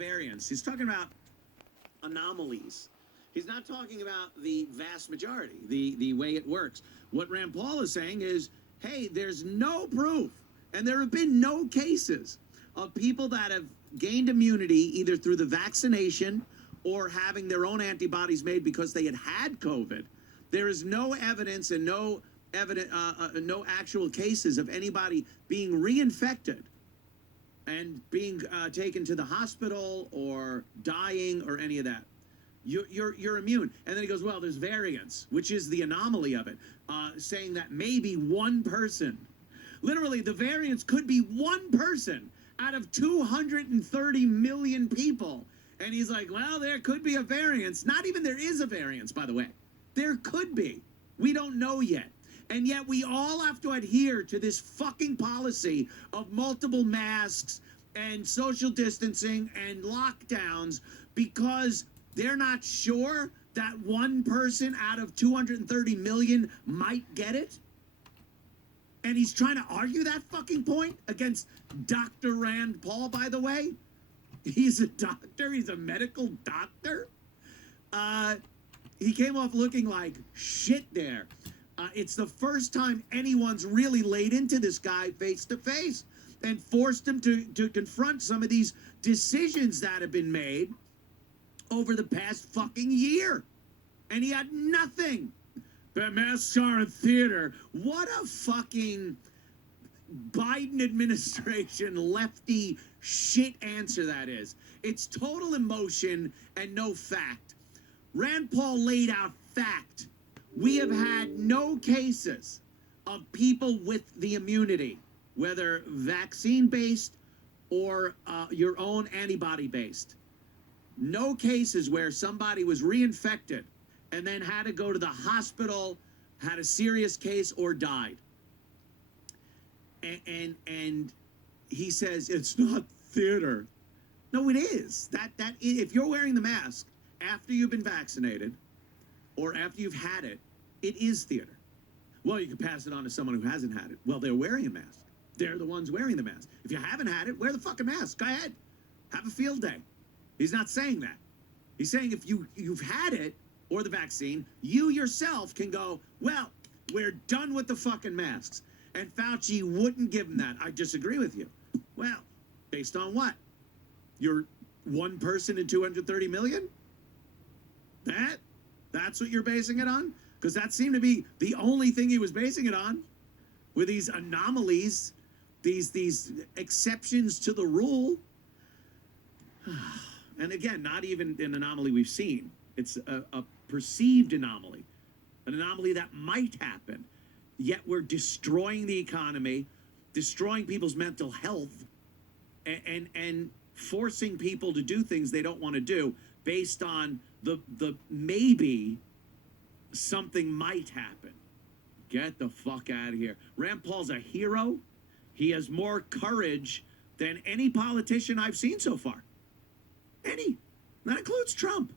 variants. He's talking about anomalies. He's not talking about the vast majority, the way it works. What Rand Paul is saying is, hey, there's no proof, and there have been no cases of people that have gained immunity either through the vaccination or having their own antibodies made because they had COVID. There is no evidence and no actual cases of anybody being reinfected and being taken to the hospital or dying or any of that. You're immune. And then he goes, well, there's variants, which is the anomaly of it, saying that maybe one person, literally the variants could be one person out of 230 million people. And he's like, well, there could be a variance. Not even there is a variance, by the way. There could be. We don't know yet. And yet we all have to adhere to this fucking policy of multiple masks and social distancing and lockdowns because they're not sure that one person out of 230 million might get it. And he's trying to argue that fucking point against Dr. Rand Paul, by the way. He's a doctor. He's a medical doctor. He came off looking like shit there. It's the first time anyone's really laid into this guy face to face and forced him to confront some of these decisions that have been made over the past fucking year. And he had nothing. The masks are in theater. What a fucking Biden administration lefty shit answer that is. It's total emotion and no fact. Rand Paul laid out fact. We have had no cases of people with the immunity, whether vaccine-based or your own antibody-based. No cases where somebody was reinfected and then had to go to the hospital, had a serious case, or died. And he says it's not theater. No, it is. That if you're wearing the mask after you've been vaccinated or after you've had it, it is theater. Well, you can pass it on to someone who hasn't had it. Well, they're wearing a mask. They're the ones wearing the mask. If you haven't had it, wear the fucking mask. Go ahead. Have a field day. He's not saying that. He's saying if you've had it or the vaccine, you yourself can go, well, we're done with the fucking masks. And Fauci wouldn't give him that. I disagree with you. Well, based on what? You're one person in 230 million? That's what you're basing it on? Because that seemed to be the only thing he was basing it on, with these anomalies, these exceptions to the rule. And again, not even an anomaly we've seen. It's a perceived anomaly, an anomaly that might happen. Yet we're destroying the economy, destroying people's mental health, and forcing people to do things they don't want to do based on the maybe something might happen. Get the fuck out of here. Rand Paul's a hero. He has more courage than any politician I've seen so far. Any. That includes Trump.